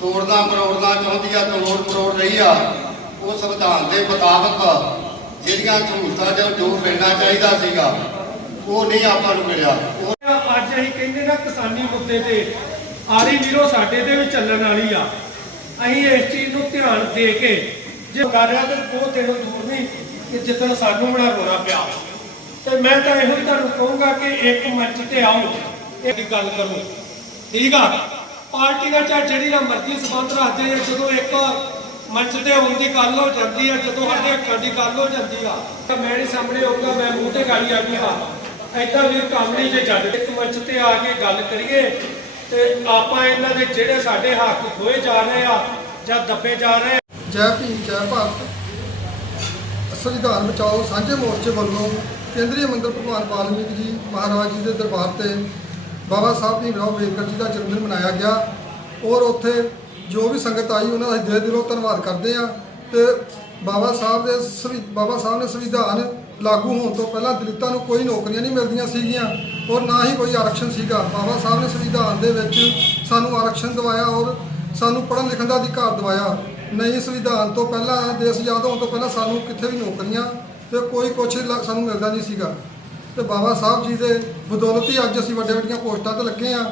ਤੋੜਨਾ ਮਰੋੜਨਾ ਚਾਹੁੰਦੀ ਆ, ਤੋੜ ਮਰੋੜ ਰਹੀ ਆ। ਉਹ ਸੰਵਿਧਾਨ ਦੇ ਮੁਤਾਬਕ ਜਿਹੜੀਆਂ ਸਹੂਲਤਾਂ ਜੋ ਮਿਲਣਾ ਚਾਹੀਦਾ ਸੀਗਾ ਉਹ ਨਹੀਂ ਆਪਾਂ ਨੂੰ ਮਿਲਿਆ। ਅੱਜ ਅਸੀਂ ਕਹਿੰਦੇ ਨਾ ਕਿਸਾਨੀ ਮੁੱਦੇ ਤੇ ਆਰੀ ਵੀਰੋ ਸਾਡੇ ਤੇ ਵੀ ਚੱਲਣ ਵਾਲੀ ਆ। ਅਸੀਂ ਇਸ ਚੀਜ਼ ਨੂੰ ਧਿਆਨ ਦੇ ਕੇ ਜੇ ਕਰ ਰਿਹਾ ਤੇ ਉਹ ਦਿਨੋਂ ਦੂਰ ਨਹੀਂ ਕਿ ਜਿੱਦਣ ਸਾਨੂੰ ਬੜਾ ਰੋਣਾ ਪਿਆ। ਤੇ ਮੈਂ ਤਾਂ ਇਹੋ ਹੀ ਤੁਹਾਨੂੰ ਕਹੂੰਗਾ ਕਿ ਇੱਕ ਮੰਚ ਤੇ ਆਓ, ਇੱਕ ਗੱਲ ਕਰੋ, ਠੀਕ ਆ। ਪਾਰਟੀ ਨਾਲ ਚਾਹੇ ਜਿਹੜੀ ਨਾਲ ਮਰਜ਼ੀ ਸੰਬੰਧ ਰੱਖਦੇ ਆ, ਜਦੋਂ ਇੱਕ ਮੰਚ ਤੇ ਆਉਣ ਦੀ ਗੱਲ ਹੋ ਜਾਂਦੀ ਆ, ਜਦੋਂ ਸਾਡੇ ਹੱਕਾਂ ਦੀ ਗੱਲ ਹੋ ਜਾਂਦੀ ਆ ਤਾਂ ਮੈਂ ਨਹੀਂ ਸਾਹਮਣੇ ਆਊਗਾ, ਮੈਂ ਮੂੰਹ ਤੇ ਗਾਲੀ ਆ ਗਈ। ਏਦਾਂ ਵੀ ਕੰਮ ਨਹੀਂ ਜੇ ਜੱਜ ਇੱਕ ਮੰਚ ਤੇ ਆ ਕੇ ਗੱਲ ਕਰੀਏ ਤੇ ਆਪਾਂ ਇਹਨਾਂ ਦੇ ਜਿਹੜੇ ਸਾਡੇ ਹੱਕ ਖੋਏ ਜਾ ਰਹੇ ਆ ਜਾਂ ਦੱਬੇ ਜਾ ਰਹੇ ਆ। ਜੈ ਭੀਮ ਜੈ ਭਾਰਤ। ਸੰਵਿਧਾਨ ਬਚਾਓ ਸਾਂਝੇ ਮੋਰਚੇ ਵੱਲੋਂ ਕੇਂਦਰੀ ਮੰਤਰੀ ਭਗਵਾਨ ਵਾਲਮੀਕ ਜੀ ਮਹਾਰਾਜ ਜੀ ਦੇ ਦਰਬਾਰ ਤੇ ਬਾਬਾ ਸਾਹਿਬ ਭੀਮ ਰਾਓ ਅੰਬੇਦਕਰ ਜੀ ਦਾ ਜਨਮ ਦਿਨ ਮਨਾਇਆ ਗਿਆ ਔਰ ਉੱਥੇ ਜੋ ਵੀ ਸੰਗਤ ਆਈ ਉਹਨਾਂ ਦਾ ਦਿਲੋਂ ਧੰਨਵਾਦ ਕਰਦੇ ਆ। ਤੇ ਬਾਬਾ ਸਾਹਿਬ ਨੇ ਸੰਵਿਧਾਨ ਲਾਗੂ ਹੋਣ ਤੋਂ ਪਹਿਲਾਂ ਦਲਿਤਾਂ ਨੂੰ ਕੋਈ ਨੌਕਰੀਆਂ ਨਹੀਂ ਮਿਲਦੀਆਂ ਸੀਗੀਆਂ ਔਰ ਨਾ ਹੀ ਕੋਈ ਆਰਕਸ਼ਣ ਸੀਗਾ। ਬਾਬਾ ਸਾਹਿਬ ਨੇ ਸੰਵਿਧਾਨ ਦੇ ਵਿੱਚ ਸਾਨੂੰ ਆਰਕਸ਼ਣ ਦਿਵਾਇਆ ਔਰ ਸਾਨੂੰ ਪੜ੍ਹਨ ਲਿਖਣ ਦਾ ਅਧਿਕਾਰ ਦਿਵਾਇਆ। ਨਹੀਂ ਸੰਵਿਧਾਨ ਤੋਂ ਪਹਿਲਾਂ ਦੇਸ਼ ਆਜ਼ਾਦ ਹੋਣ ਤੋਂ ਪਹਿਲਾਂ ਸਾਨੂੰ ਕਿੱਥੇ ਵੀ ਨੌਕਰੀਆਂ ਤੇ ਕੋਈ ਕੁਛ ਸਾਨੂੰ ਮਿਲਦਾ ਨਹੀਂ ਸੀਗਾ। ਤੇ ਬਾਬਾ ਸਾਹਿਬ ਜੀ ਦੇ ਬਦੌਲਤ ਹੀ ਅੱਜ ਅਸੀਂ ਵੱਡੀਆਂ ਪੋਸਟਾਂ ਤੇ ਲੱਗੇ ਆ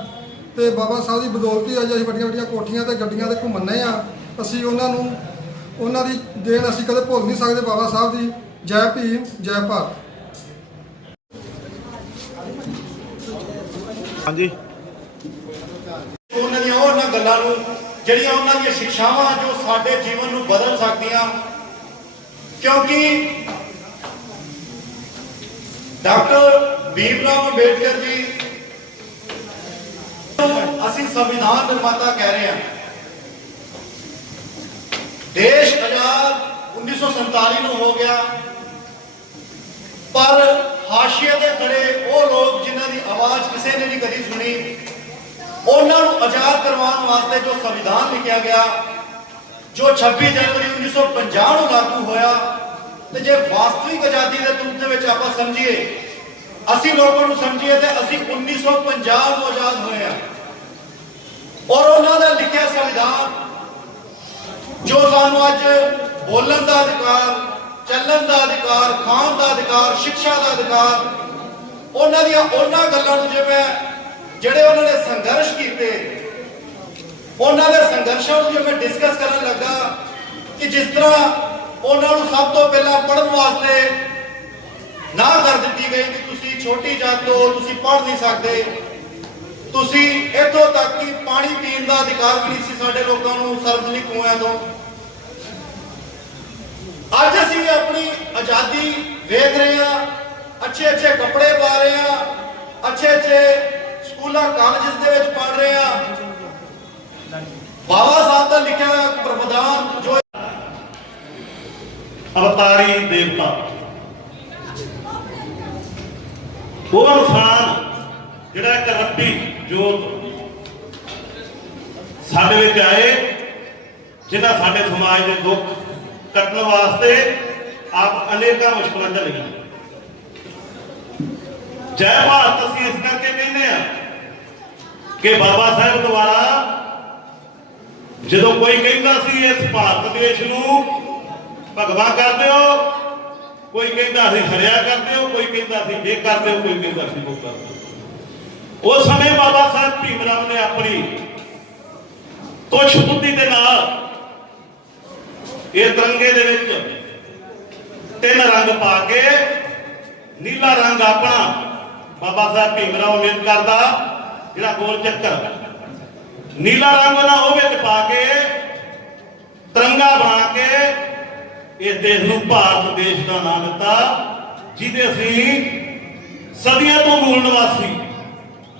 ਤੇ ਬਾਬਾ ਸਾਹਿਬ ਦੀ ਬਦੌਲਤ ਹੀ ਅੱਜ ਅਸੀਂ ਵੱਡੀਆਂ ਕੋਠੀਆਂ ਤੇ ਗੱਡੀਆਂ ਤੇ ਘੁੰਮਣੇ ਆ। ਅਸੀਂ ਉਹਨਾਂ ਦੀ ਦੇਣ ਅਸੀਂ ਕਦੇ ਭੁੱਲ ਨਹੀਂ ਸਕਦੇ ਬਾਬਾ ਸਾਹਿਬ ਦੀ। ਜੈ ਭੀਮ ਜੈ ਭਾਰਤ। ਹਾਂਜੀ, ਉਹਨਾਂ ਗੱਲਾਂ ਨੂੰ ਜਿਹੜੀਆਂ ਉਹਨਾਂ ਦੀਆਂ ਸਿੱਖਿਆਵਾਂ ਜੋ ਸਾਡੇ ਜੀਵਨ ਨੂੰ ਬਦਲ ਸਕਦੀਆਂ, ਕਿਉਂਕਿ ਡਾਕਟਰ ਭੀਮ ਰਾਓ ਅੰਬੇਦਕਰ ਜੀ ਅਸੀਂ ਸੰਵਿਧਾਨ ਨਿਰਮਾਤਾ ਕਹਿ ਰਹੇ ਹਾਂ। ਦੇਸ਼ ਆਜ਼ਾਦ 1947 ਨੂੰ ਹੋ ਗਿਆ, ਪਰ ਹਾਸ਼ੀਏ ਤੇ ਖੜੇ ਉਹ ਲੋਕ ਜਿਨ੍ਹਾਂ ਦੀ ਆਵਾਜ਼ ਕਿਸੇ ਨੇ ਨਹੀਂ ਕਦੀ ਸੁਣੀ, ਉਹਨਾਂ ਨੂੰ ਆਜ਼ਾਦ ਕਰਵਾਉਣ ਵਾਸਤੇ ਜੋ ਸੰਵਿਧਾਨ ਲਿਖਿਆ ਗਿਆ, ਜੋ 26 ਜਨਵਰੀ 1950 ਨੂੰ ਲਾਗੂ ਹੋਇਆ, ਤੇ ਜੇ ਵਾਸਤਵਿਕ ਆਜ਼ਾਦੀ ਦੇ ਤੁਕ ਦੇ ਵਿੱਚ ਆਪਾਂ ਸਮਝੀਏ, ਅਸੀਂ ਲੋਕਾਂ ਨੂੰ ਸਮਝੀਏ ਤੇ ਅਸੀਂ 1950 ਨੂੰ ਆਜ਼ਾਦ ਹੋਏ ਆ। ਔਰ ਉਹਨਾਂ ਦਾ ਲਿਖਿਆ ਸੰਵਿਧਾਨ ਜੋ ਸਾਨੂੰ ਅੱਜ ਬੋਲਣ ਦਾ ਅਧਿਕਾਰ, ਚੱਲਣ ਦਾ ਅਧਿਕਾਰ, ਖਾਣ ਦਾ ਅਧਿਕਾਰ, ਸਿੱਖਿਆ ਦਾ ਅਧਿਕਾਰ, ਉਹਨਾਂ ਗੱਲਾਂ ਨੂੰ ਜਿਹੜੇ ਉਹਨਾਂ ਨੇ ਸੰਘਰਸ਼ ਕੀਤੇ, ਉਹਨਾਂ ਦੇ ਸੰਘਰਸ਼ਾਂ ਨੂੰ ਮੈਂ ਡਿਸਕਸ ਕਰਨ ਲੱਗਾ ਕਿ ਜਿਸ ਤਰ੍ਹਾਂ ਉਹਨਾਂ ਨੂੰ ਸਭ ਤੋਂ ਪਹਿਲਾਂ ਪੜ੍ਹਨ ਵਾਸਤੇ ਨਾ ਕਰ ਦਿੱਤੀ ਗਈ ਕਿ ਤੁਸੀਂ ਛੋਟੀ ਜਾਤ ਤੋਂ ਤੁਸੀਂ ਪੜ੍ਹ ਨਹੀਂ ਸਕਦੇ, ਤੁਸੀਂ ਇੱਥੋਂ ਤੱਕ ਕਿ ਪਾਣੀ ਪੀਣ ਦਾ ਅਧਿਕਾਰ ਵੀ ਨਹੀਂ ਸੀ ਸਾਡੇ ਲੋਕਾਂ ਨੂੰ ਸਰਵਜਨਿਕ ਕੂਇਆਂ ਤੋਂ। ਅੱਜ ਅਸੀਂ ਆਪਣੀ ਆਜ਼ਾਦੀ ਵੇਖ ਰਹੇ ਹਾਂ, ਅੱਛੇ ਕੱਪੜੇ ਪਾ ਰਹੇ ਹਾਂ, ਅੱਛੇ ਸਕੂਲਾਂ ਕਾਲਜਾਂ ਦੇ ਵਿੱਚ ਪੜ੍ਹ ਰਹੇ ਹਾਂ। ਬਾਬਾ ਸਾਹਿਬ ਦਾ ਲਿਖਿਆ ਪ੍ਰਬੰਧਨ ਜੋ ਅਵਤਾਰੀ ਦੇਵਤਾ ਉਹ ਇਨਸਾਨ ਜਿਹੜਾ ਇੱਕ ਰੱਬੀ ਜੋਤ ਸਾਡੇ ਵਿੱਚ ਆਏ, ਜਿਨ੍ਹਾਂ ਸਾਡੇ ਸਮਾਜ ਦੇ ਦੁੱਖ ਕੱਟਣ ਵਾਸਤੇ ਆਪ ਅਨੇਕਾਂ ਮੁਸ਼ਕਲਾਂ ਝੱਲੀਆਂ। ਜੈ ਭਾਰਤ ਅਸੀਂ ਇਸ ਕਰਕੇ ਕਹਿੰਦੇ ਆ ਕਿ ਬਾਬਾ ਸਾਹਿਬ ਦੁਆਰਾ ਜਦੋਂ ਕੋਈ ਕਹਿੰਦਾ ਸੀ ਇਸ ਭਾਰਤ ਦੇਸ਼ ਨੂੰ ਭਗਵਾ ਕਰ ਦਿਓ, ਕੋਈ ਕਹਿੰਦਾ ਅਸੀਂ ਹਰਿਆ ਕਰ ਦਿਓ, ਕੋਈ ਕਹਿੰਦਾ ਅਸੀਂ ਇਹ ਕਰ ਦਿਓ, ਕੋਈ ਕਹਿੰਦਾ ਅਸੀਂ ਉਹ ਕਰ ਦਿਓ। ਉਸ ਸਮੇਂ ਬਾਬਾ ਸਾਹਿਬ ਭੀਮ ਰਾਓ ਨੇ ਆਪਣੀ ਤੁੱਛ ਬੁੱਧੀ ਦੇ ਨਾਲ ਇਹ ਤਿਰੰਗੇ ਦੇ ਵਿੱਚ 3 ਰੰਗ ਪਾ ਕੇ ਨੀਲਾ ਰੰਗ ਆਪਣਾ ਬਾਬਾ ਸਾਹਿਬ ਭੀਮ ਰਾਓ ਅੰਬੇਦਕਰ ਦਾ ਜਿਹੜਾ ਗੋਲ ਚੱਕਰ ਨੀਲਾ ਰੰਗ ਉਹਨਾਂ ਉਹ ਵਿੱਚ ਪਾ ਕੇ ਤਿਰੰਗਾ ਬਣਾ ਕੇ ਇਸ ਦੇਸ਼ ਨੂੰ ਭਾਰਤ ਦੇਸ਼ ਦਾ ਨਾਮ ਦਿੱਤਾ, ਜਿਹਦੇ ਅਸੀਂ ਸਦੀਆਂ ਤੋਂ ਮੂਲ ਨਿਵਾਸੀ,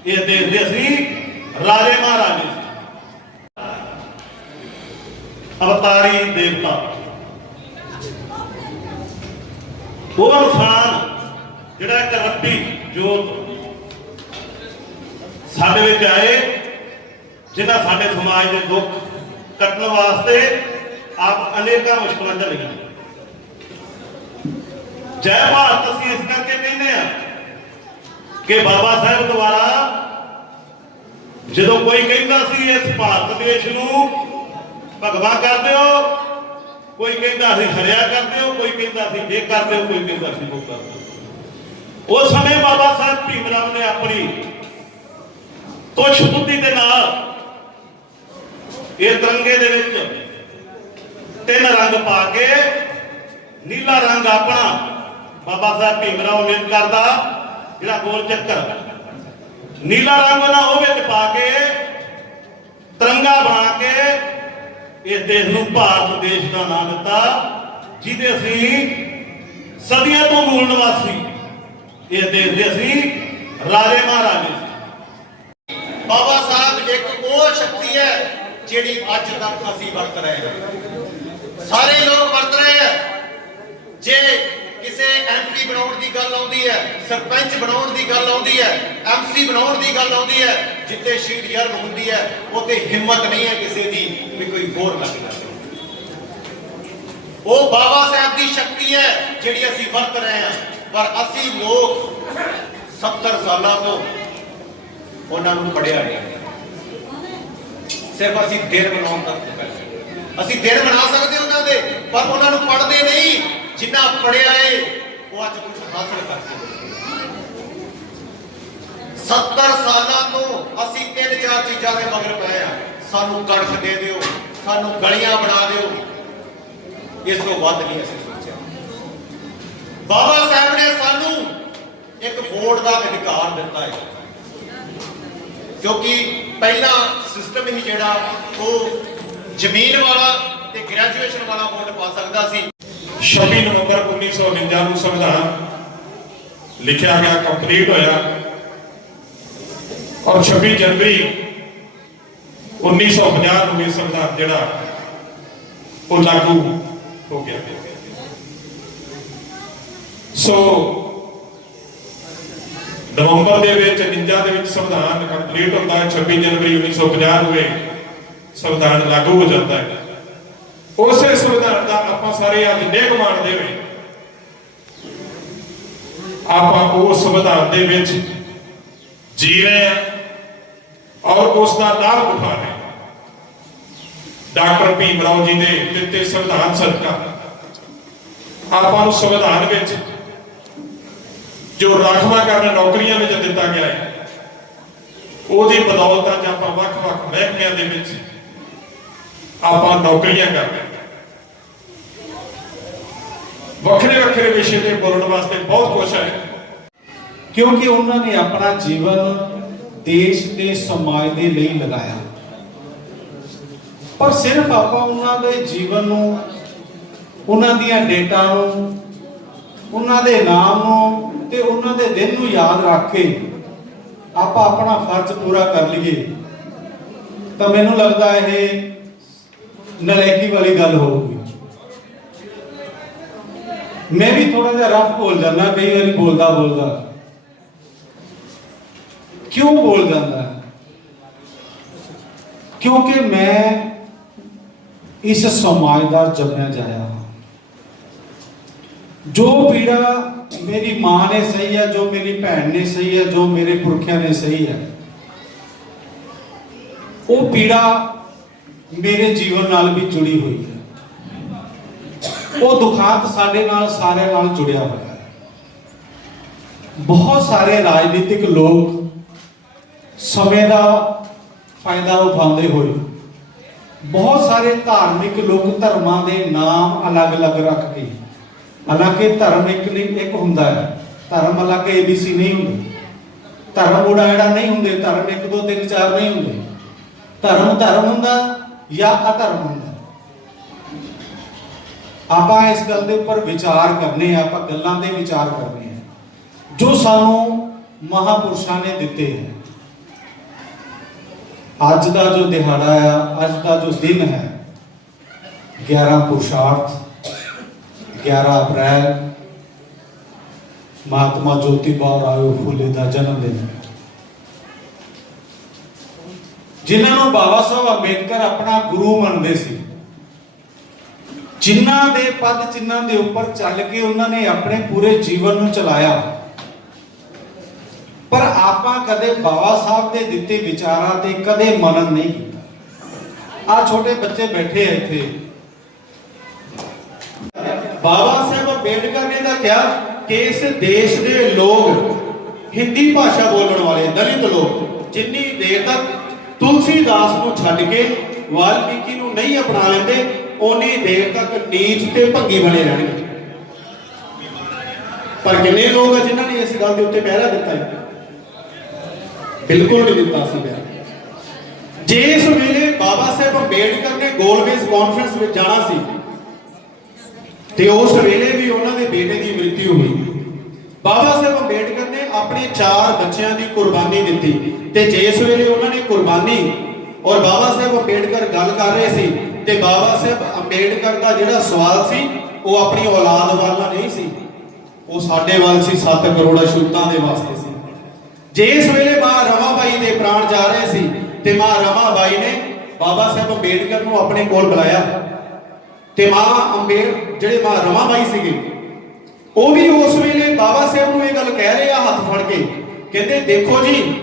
ਇਸ ਦੇਸ਼ ਦੇ ਅਸੀਂ ਰਾਜੇ ਮਹਾਰਾਜੇ। ਅਵਤਾਰੀ ਦੇਵਤਾ ਉਹ ਇਨਸਾਨ ਜਿਹੜਾ ਇੱਕ ਰੱਬੀ ਜੋਤ ਸਾਡੇ ਵਿੱਚ ਆਏ, ਜਿਨ੍ਹਾਂ ਸਾਡੇ ਸਮਾਜ ਦੇ ਦੁੱਖ ਕੱਟਣ ਵਾਸਤੇ ਆਪ ਅਨੇਕਾਂ ਮੁਸ਼ਕਲਾਂ ਝੱਲੀਆਂ। ਜੈ ਭਾਰਤ ਅਸੀਂ ਇਸ ਕਰਕੇ ਕਹਿੰਦੇ ਆ ਕਿ ਬਾਬਾ ਸਾਹਿਬ ਦੁਆਰਾ ਜਦੋਂ ਕੋਈ ਕਹਿੰਦਾ ਸੀ ਇਸ ਭਾਰਤ ਦੇਸ਼ ਨੂੰ ਭਗਵਾ ਕਰਦੇ ਹੋ, ਕੋਈ ਕਹਿੰਦਾ ਅਸੀਂ ਹਰਿਆ ਕਰਦੇ ਹੋ, ਕੋਈ ਕਹਿੰਦਾ ਅਸੀਂ ਇਹ ਕਰਦੇ ਹੋ, ਕੋਈ ਕਹਿੰਦਾ ਅਸੀਂ ਉਹ ਕਰਦੇ ਹੋ। ਉਸ ਸਮੇਂ ਬਾਬਾ ਸਾਹਿਬ ਭੀਮ ਰਾਓ ਨੇ ਆਪਣੀ ਤੁੱਛ ਬੁੱਧੀ ਦੇ ਨਾਲ ਇਹ ਤਿਰੰਗੇ ਦੇ ਵਿੱਚ 3 ਰੰਗ ਪਾ ਕੇ ਨੀਲਾ ਰੰਗ ਆਪਣਾ ਬਾਬਾ ਸਾਹਿਬ ਭੀਮ ਰਾਓ ਅੰਬੇਦਕਰ ਦਾ ਜਿਹੜਾ ਗੋਲ ਚੱਕਰ ਨੀਲਾ ਰੰਗ ਉਹਨਾਂ ਉਹ ਵਿੱਚ ਪਾ ਕੇ ਤਿਰੰਗਾ ਬਣਾ ਕੇ ਇਸ ਦੇਸ਼ ਨੂੰ ਭਾਰਤ ਦੇਸ਼ ਦਾ ਨਾਮ ਦਿੱਤਾ, ਜਿਹਦੇ ਅਸੀਂ ਸਦੀਆਂ ਤੋਂ ਮੂਲ ਨਿਵਾਸੀ ਇਸ ਦੇਸ਼ ਦੇ ਅਸੀਂ ਰਾਜੇ ਮਹਾਰਾਜੇ ਸੀ। ਬਾਬਾ ਸਾਹਿਬ ਇੱਕ ਉਹ ਸ਼ਕਤੀ ਹੈ ਜਿਹੜੀ ਅੱਜ ਤੱਕ ਅਸੀਂ ਵਰਤ ਰਹੇ ਹਾਂ, ਸਾਰੇ ਲੋਕ ਵਰਤ ਰਹੇ ਹੈ। ਜੇ ਕਿਸੇ ਐਮਪੀ ਬਣਾਉਣ ਦੀ ਗੱਲ ਆਉਂਦੀ ਹੈ, ਸਰਪੰਚ ਬਣਾਉਣ ਦੀ ਗੱਲ ਆਉਂਦੀ ਹੈ, ਐਮਸੀ ਬਣਾਉਣ ਦੀ ਗੱਲ ਆਉਂਦੀ ਹੈ, ਜਿੱਤੇ ਸ਼ੀਟ ਯਰਬ ਹੁੰਦੀ ਹੈ ਉੱਥੇ ਹਿੰਮਤ ਨਹੀਂ ਹੈ ਕਿਸੇ ਦੀ ਵੀ ਕੋਈ ਹੋਰ ਲੱਗ ਜਾਵੇ। ਉਹ ਬਾਬਾ ਸਾਹਿਬ ਦੀ ਸ਼ਕਤੀ ਹੈ ਜਿਹੜੀ ਅਸੀਂ ਵਰਤ ਰਹੇ ਹਾਂ, ਪਰ ਅਸੀਂ ਲੋਕ 70 ਸਾਲਾਂ ਤੋਂ ਉਹਨਾਂ ਨੂੰ ਪੜਿਆ ਨਹੀਂ। ਸਿਰਫ ਅਸੀਂ ਦਿਨ ਬਣਾਉਣ ਤੱਕ ਅਸੀਂ ਦਿਨ ਬਣਾ ਸਕਦੇ ਉਹਨਾਂ ਦੇ, ਪਰ ਉਹਨਾਂ ਨੂੰ ਪੜ੍ਹਦੇ ਨਹੀਂ। ਜਿੰਨਾ ਪੜਿਆ ਏ ਉਹ ਅੱਜ ਕੁਝ ਹਾਸਲ ਕਰ ਸਕਦੇ। 70 ਸਾਲਾਂ ਤੋਂ ਅਸੀਂ 3-4 ਚੀਜ਼ਾਂ ਦੇ ਮਗਰ ਪਏ ਆ। ਸਾਨੂੰ ਕਣਕ ਦੇ ਦਿਓ, ਸਾਨੂੰ ਗਲੀਆਂ ਬਣਾ ਦਿਓ, ਇਸ ਤੋਂ ਵੱਧ ਨਹੀਂ ਅਸੀਂ ਸੋਚਿਆ। ਬਾਬਾ ਸਾਹਿਬ ਨੇ ਸਾਨੂੰ ਇੱਕ ਵੋਟ ਦਾ ਅਧਿਕਾਰ ਦਿੱਤਾ ਹੈ, ਕਿਉਂਕਿ ਪਹਿਲਾ ਸਿਸਟਮ ਹੀ ਜਿਹੜਾ ਉਹ ਜ਼ਮੀਨ ਵਾਲਾ ਤੇ ਗ੍ਰੈਜੂਏਸ਼ਨ ਵਾਲਾ ਵੋਟ ਪਾ ਸਕਦਾ ਸੀ। 26 ਨਵੰਬਰ 1949 ਨੂੰ ਸੰਵਿਧਾਨ ਲਿਖਿਆ ਗਿਆ, ਕੰਪਲੀਟ ਹੋਇਆ, ਔਰ 26 ਜਨਵਰੀ 1950 ਨੂੰ ਇਹ ਸੰਵਿਧਾਨ ਜਿਹੜਾ ਉਹ ਲਾਗੂ ਹੋ ਗਿਆ। ਸੋ ਨਵੰਬਰ ਦੇ ਵਿੱਚ 49 ਦੇ ਵਿੱਚ ਸੰਵਿਧਾਨ ਕੰਪਲੀਟ ਹੁੰਦਾ ਹੈ, 26 ਜਨਵਰੀ 1950 ਨੂੰ ਇਹ ਸੰਵਿਧਾਨ ਲਾਗੂ ਹੋ ਜਾਂਦਾ ਹੈ। ਉਸੇ ਸੰਵਿਧਾਨ ਦਾ ਆਪਾਂ ਸਾਰੇ ਅੱਜ ਨੇਕ ਮਾਣਦੇ ਹੋਏ ਆਪਾਂ ਉਸ ਸੰਵਿਧਾਨ ਦੇ ਵਿੱਚ ਜੀ ਰਹੇ ਹਾਂ ਔਰ ਉਸ ਦਾ ਲਾਭ ਉਠਾ ਰਹੇ ਹਾਂ। ਡਾਕਟਰ ਭੀਮ ਰਾਓ ਜੀ ਦੇ ਦਿੱਤੇ ਸੰਵਿਧਾਨ ਸਦਕਾ ਆਪਾਂ ਨੂੰ ਸੰਵਿਧਾਨ ਵਿੱਚ ਜੋ ਰਾਖਵਾਂ ਕਰਨ ਨੌਕਰੀਆਂ ਵਿੱਚ ਦਿੱਤਾ ਗਿਆ ਹੈ, ਉਹਦੀ ਬਦੌਲਤ ਅੱਜ ਆਪਾਂ ਵੱਖ-ਵੱਖ ਮਹਿਕਮਿਆਂ ਦੇ ਵਿੱਚ ਆਪਾਂ ਨੌਕਰੀਆਂ ਕਰ ਰਹੇ। ਵੱਖਰੇ ਵੱਖਰੇ ਵਿਸ਼ੇ ਤੇ ਬੋਲਣ ਵਾਸਤੇ ਬਹੁਤ ਕੁਝ ਹੈ, ਕਿਉਂਕਿ ਉਹਨਾਂ ਨੇ ਆਪਣਾ ਜੀਵਨ ਦੇਸ਼ ਤੇ ਸਮਾਜ ਦੇ ਲਈ ਲਗਾਇਆ। ਪਰ ਸਿਰਫ ਆਪਾਂ ਉਹਨਾਂ ਦੇ ਜੀਵਨ ਨੂੰ, ਉਹਨਾਂ ਦੀਆਂ ਡੇਟਾਂ ਨੂੰ, ਉਹਨਾਂ ਦੇ ਨਾਮ ਨੂੰ ਤੇ ਉਹਨਾਂ ਦੇ ਦਿਨ ਨੂੰ ਯਾਦ ਰੱਖ ਕੇ ਆਪਾਂ ਆਪਣਾ ਫਰਜ਼ ਪੂਰਾ ਕਰ ਲਈਏ ਤਾਂ ਮੈਨੂੰ ਲੱਗਦਾ ਇਹ ਨਲਾਇਕੀ ਵਾਲੀ ਗੱਲ ਹੋਊਗੀ। ਮੈਂ ਵੀ ਥੋੜਾ ਜਿਹਾ ਰਫ ਬੋਲ ਜਾਂਦਾ ਕਈ ਵਾਰੀ, ਬੋਲਦਾ ਕਿਉਂ ਬੋਲ ਜਾਂਦਾ? ਕਿਉਂਕਿ ਮੈਂ ਇਸ ਸਮਾਜ ਦਾ ਜੰਮਿਆ ਜਾਇਆ ਹਾਂ। ਜੋ ਪੀੜਾ ਮੇਰੀ ਮਾਂ ਨੇ ਸਹੀ ਹੈ, ਜੋ ਮੇਰੀ ਭੈਣ ਨੇ ਸਹੀ ਹੈ, ਜੋ ਮੇਰੇ ਪੁਰਖਿਆਂ ਨੇ ਸਹੀ ਹੈ, ਉਹ ਪੀੜਾ ਮੇਰੇ ਜੀਵਨ ਨਾਲ ਵੀ ਜੁੜੀ ਹੋਈ ਹੈ। ਉਹ ਦੁਖਾਂਤ ਸਾਡੇ ਨਾਲ ਸਾਰਿਆਂ ਨਾਲ ਜੁੜਿਆ ਹੋਇਆ ਹੈ। ਬਹੁਤ ਸਾਰੇ ਰਾਜਨੀਤਿਕ ਲੋਕ ਸਮੇਂ ਦਾ ਫਾਇਦਾ ਉਠਾਉਂਦੇ ਹੋਏ, ਬਹੁਤ ਸਾਰੇ ਧਾਰਮਿਕ ਲੋਕ ਧਰਮਾਂ ਦੇ ਨਾਮ ਅਲੱਗ-ਅਲੱਗ ਰੱਖ ਕੇ, ਹਾਲਾਂਕਿ ਧਰਮ ਇੱਕ ਹੁੰਦਾ ਹੈ, ਧਰਮ ਅਲੱਗ ABC ਨਹੀਂ ਹੁੰਦੇ, ਧਰਮ ਉਡਾੜਾ ਨਹੀਂ ਹੁੰਦੇ, ਧਰਮ 1 2 3 4 ਨਹੀਂ ਹੁੰਦੇ। ਧਰਮ ਹੁੰਦਾ ਜਾਂ ਅਧਰਮ ਹੁੰਦਾ। ਆਪਾਂ ਇਸ ਗੱਲ ਦੇ ਉੱਪਰ ਵਿਚਾਰ ਕਰਨੇ ਆ, ਆਪਾਂ ਗੱਲਾਂ ਤੇ ਵਿਚਾਰ ਕਰਨੇ ਆ ਜੋ ਸਾਨੂੰ ਮਹਾਪੁਰਸ਼ਾਂ ਨੇ ਦਿੱਤੇ ਹੈ। ਅੱਜ ਦਾ ਜੋ ਦਿਹਾੜਾ ਆ, ਅੱਜ ਦਾ ਜੋ ਦਿਨ ਹੈ, 11 ਪੁਰਸ਼ਾਰਥ 11 ਅਪ੍ਰੈਲ ਮਹਾਤਮਾ ਜੋਤੀਬਾ ਰਾਓ ਫੂਲੇ ਦਾ ਜਨਮ ਦਿਨ ਹੈ, ਜਿਨ੍ਹਾਂ ਨੂੰ ਬਾਬਾ ਸਾਹਿਬ ਅੰਬੇਦਕਰ ਆਪਣਾ ਗੁਰੂ ਮੰਨਦੇ ਸੀ, ਜਿਨ੍ਹਾਂ ਦੇ ਪਦ ਚਿੰਨ੍ਹਾਂ ਦੇ ਉੱਪਰ ਚੱਲ ਕੇ ਉਹਨਾਂ ਨੇ ਆਪਣੇ ਪੂਰੇ ਜੀਵਨ ਨੂੰ ਚਲਾਇਆ। ਪਰ ਆਪਾਂ ਕਦੇ ਬਾਬਾ ਸਾਹਿਬ ਦੇ ਦਿੱਤੇ ਵਿਚਾਰਾਂ ਤੇ ਕਦੇ ਮਨਨ ਨਹੀਂ ਕੀਤਾ। ਆ ਛੋਟੇ ਬੱਚੇ ਬੈਠੇ ਆ ਇੱਥੇ। ਬਾਬਾ ਸਾਹਿਬ ਅੰਬੇਡਕਰ ਨੇ ਤਾਂ ਕਿਹਾ ਕਿ ਇਸ ਦੇਸ਼ ਦੇ ਲੋਕ ਹਿੰਦੀ ਭਾਸ਼ਾ ਬੋਲਣ ਵਾਲੇ ਦਲਿਤ ਲੋਕ ਜਿੰਨੀ ਦੇਰ ਤੱਕ ਤੁਲਸੀਦਾਸ ਨੂੰ ਛੱਡ ਕੇ ਵਾਲਮੀਕੀ ਨੂੰ ਨਹੀਂ ਅਪਣਾ ਲੈਂਦੇ ਉਨੀ ਦੇਰ ਤੱਕ ਨੀਚ ਤੇ ਭੰਗੀ ਬਣੇ ਰਹਿਣਗੇ। ਪਰ ਕਿੰਨੇ ਲੋਕ ਆ ਜਿਨ੍ਹਾਂ ਨੇ ਇਸ ਗੱਲ ਦੇ ਉੱਤੇ ਪਹਿਰਾ ਦਿੱਤਾ ਹੈ? ਬਿਲਕੁਲ ਨਹੀਂ ਦਿੱਤਾ ਸੀ ਪਹਿਰਾ। ਜਿਸ ਵੇਲੇ ਬਾਬਾ ਸਾਹਿਬ ਅੰਬੇਡਕਰ ਨੇ ਗੋਲਮੇਜ਼ ਕਾਨਫਰੰਸ ਵਿੱਚ ਜਾਣਾ ਸੀ ਤੇ ਉਸ ਵੇਲੇ ਵੀ ਉਹਨਾਂ ਦੇ ਬੇਟੇ ਦੀ ਮ੍ਰਿਤੂ ਹੋਈ। ਬਾਬਾ ਸਾਹਿਬ ਅੰਬੇਡਕਰ ਨੇ ਆਪਣੇ 4 ਬੱਚਿਆਂ ਦੀ ਕੁਰਬਾਨੀ ਦਿੱਤੀ ਤੇ ਜਿਸ ਵੇਲੇ ਉਹਨਾਂ ਨੇ ਕੁਰਬਾਨੀ ਔਰ ਬਾਬਾ ਸਾਹਿਬ ਅੰਬੇਡਕਰ ਗੱਲ ਕਰ ਰਹੇ ਸੀ ਤੇ ਬਾਬਾ ਸਾਹਿਬ ਅੰਬੇਡਕਰ ਦਾ ਜਿਹੜਾ ਸਵਾਲ ਸੀ ਉਹ ਆਪਣੀ ਔਲਾਦ ਵਾਲਾ ਨਹੀਂ ਸੀ, ਉਹ ਸਾਡੇ ਵੱਲ ਸੀ, 7 ਕਰੋੜ ਅਛੂਤਾਂ ਦੇ ਵਾਸਤੇ ਸੀ। ਜਿਸ ਵੇਲੇ ਮਾਂ ਰਮਾਬਾਈ ਦੇ ਪ੍ਰਾਣ ਜਾ ਰਹੇ ਸੀ ਤੇ ਮਾਂ ਰਮਾਬਾਈ ਨੇ ਬਾਬਾ ਸਾਹਿਬ ਅੰਬੇਡਕਰ ਨੂੰ ਆਪਣੇ ਕੋਲ ਬੁਲਾਇਆ ਤੇ ਜਿਹੜੇ ਮਾਂ ਰਮਾਬਾਈ ਸੀਗੇ ਉਹ ਵੀ ਉਸ ਵੇਲੇ ਬਾਬਾ ਸਾਹਿਬ ਨੂੰ ਇਹ ਗੱਲ ਕਹਿ ਰਹੇ ਆ ਹੱਥ ਫੜ ਕੇ, ਕਹਿੰਦੇ ਦੇਖੋ ਜੀ,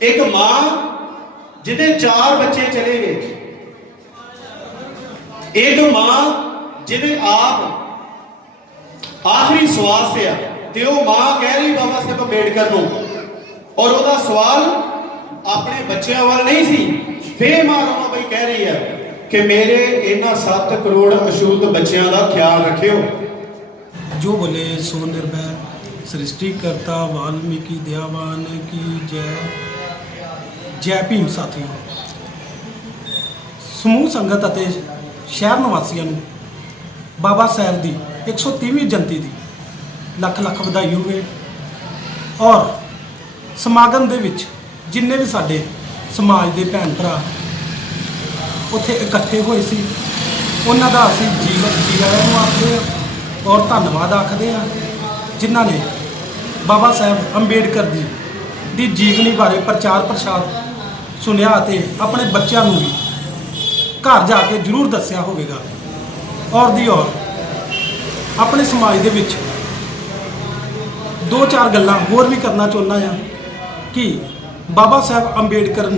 ਇੱਕ ਮਾਂ ਜਿਹਦੇ 4 ਬੱਚੇ ਚਲੇ ਗਏ, ਇੱਕ ਮਾਂ ਜਿਹਦੇ ਆਪ ਆਖਰੀ ਸਵਾਸ ਆ ਤੇ ਉਹ ਮਾਂ ਕਹਿ ਰਹੀ ਬਾਬਾ ਸਾਹਿਬ ਅੰਬੇਡਕਰ ਨੂੰ ਔਰ ਉਹਦਾ ਸਵਾਲ ਆਪਣੇ ਬੱਚਿਆਂ ਵੱਲ ਨਹੀਂ ਸੀ। ਫੇਰ ਮਾਂ ਰਮਾਬਾਈ ਕਹਿ ਰਹੀ ਹੈ कि मेरे इन्हां 7 करोड़ अछूत बच्चों का ख्याल रखियो। जो बोले सो निर्भय सृष्टिकर्ता वाल्मीकि दयावान की जय। जय भीम साथियों, समूह संगत ਅਤੇ शहर निवासियों बाबा साहब की 130वीं जयंती की लख लख बधाई होवे और समागम ਦੇ ਵਿੱਚ जिन्ने भी साडे समाज के भैन भरा ਉੱਥੇ ਇਕੱਠੇ ਹੋਏ ਸੀ ਉਹਨਾਂ ਦਾ ਅਸੀਂ ਜੀਵਨ ਜੀਵਨ ਨੂੰ ਆਖਦੇ ਹਾਂ ਔਰ ਧੰਨਵਾਦ ਆਖਦੇ ਹਾਂ ਜਿਨ੍ਹਾਂ ਨੇ ਬਾਬਾ ਸਾਹਿਬ ਅੰਬੇਡਕਰ ਦੀ ਜੀਵਨੀ ਬਾਰੇ ਪ੍ਰਚਾਰ ਪ੍ਰਸਾਰ ਸੁਣਿਆ ਅਤੇ ਆਪਣੇ ਬੱਚਿਆਂ ਨੂੰ ਵੀ ਘਰ ਜਾ ਕੇ ਜ਼ਰੂਰ ਦੱਸਿਆ ਹੋਵੇਗਾ। ਔਰ ਦੀ ਔਰ ਆਪਣੇ ਸਮਾਜ ਦੇ ਵਿੱਚ 2-4 ਗੱਲਾਂ ਹੋਰ ਵੀ ਕਰਨਾ ਚਾਹੁੰਦਾ ਹਾਂ ਕਿ ਬਾਬਾ ਸਾਹਿਬ ਅੰਬੇਡਕਰ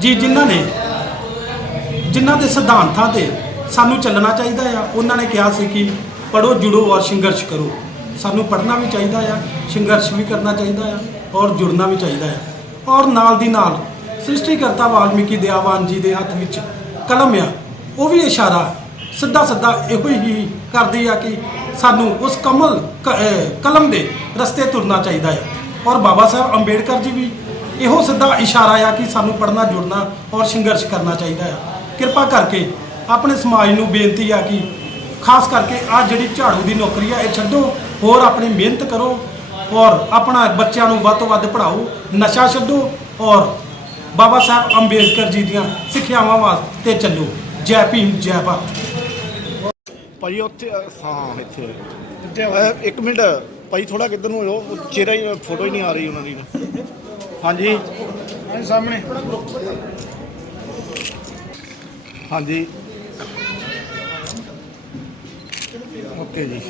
ਜੀ ਜਿਨ੍ਹਾਂ ਦੇ ਸਿਧਾਂਤਾਂ ਤੇ ਸਾਨੂੰ ਚੱਲਣਾ ਚਾਹੀਦਾ ਆ। ਉਹਨਾਂ ਨੇ ਕਿਹਾ ਸੀ ਕਿ ਪੜ੍ਹੋ ਜੁੜੋ ਔਰ ਸੰਘਰਸ਼ ਕਰੋ। ਸਾਨੂੰ ਪੜ੍ਹਨਾ ਵੀ ਚਾਹੀਦਾ ਆ, ਸੰਘਰਸ਼ ਵੀ ਕਰਨਾ ਚਾਹੀਦਾ ਆ ਔਰ ਜੁੜਨਾ ਵੀ ਚਾਹੀਦਾ ਆ। ਔਰ ਨਾਲ ਦੀ ਨਾਲ ਸ੍ਰਿਸ਼ਟੀਕਰਤਾ ਵਾਲਮੀਕੀ ਦਇਆਵਾਨ ਜੀ ਦੇ ਹੱਥ ਵਿੱਚ ਕਲਮ ਆ, ਉਹ ਵੀ ਇਸ਼ਾਰਾ ਸਿੱਧਾ ਇਹੋ ਹੀ ਕਰਦੀ ਆ ਕਿ ਸਾਨੂੰ ਉਸ ਕਲਮ ਦੇ ਰਸਤੇ ਤੁਰਨਾ ਚਾਹੀਦਾ ਆ। ਔਰ ਬਾਬਾ ਸਾਹਿਬ ਅੰਬੇਡਕਰ ਜੀ ਵੀ ਇਹੋ ਸਿੱਧਾ ਇਸ਼ਾਰਾ ਆ ਕਿ ਸਾਨੂੰ ਪੜ੍ਹਨਾ ਜੁੜਨਾ ਔਰ ਸੰਘਰਸ਼ ਕਰਨਾ ਚਾਹੀਦਾ ਆ। ਕਿਰਪਾ ਕਰਕੇ ਆਪਣੇ ਸਮਾਜ ਨੂੰ ਬੇਨਤੀ ਆ ਕਿ ਖਾਸ ਕਰਕੇ ਆ ਜਿਹੜੀ ਝਾੜੂ ਦੀ ਨੌਕਰੀ ਆ ਇਹ ਛੱਡੋ, ਹੋਰ ਆਪਣੀ ਮਿਹਨਤ ਕਰੋ ਔਰ ਆਪਣਾ ਬੱਚਿਆਂ ਨੂੰ ਵੱਧ ਤੋਂ ਵੱਧ ਪੜ੍ਹਾਓ, ਨਸ਼ਾ ਛੱਡੋ ਔਰ ਬਾਬਾ ਸਾਹਿਬ ਅੰਬੇਡਕਰ ਜੀ ਦੀਆਂ ਸਿੱਖਿਆਵਾਂ ਵਾਸਤੇ ਚੱਲੋ। ਜੈ ਭੀਮ, ਜੈ ਭਾਰਤ। ਭਾਈ ਉੱਥੇ ਹਾਂ ਇੱਥੇ ਇੱਕ ਮਿੰਟ ਭਾਈ ਥੋੜਾ ਕਿੱਧਰ ਨੂੰ ਹੋ ਜਾਓ, ਚਿਹਰਾ ਹੀ ਫੋਟੋ ਹੀ ਨਹੀਂ ਆ ਰਹੀ ਉਹਨਾਂ ਦੀ। ਹਾਂਜੀ ਸਾਹਮਣੇ ਹਾਂਜੀ ਓਕੇ ਜੀ।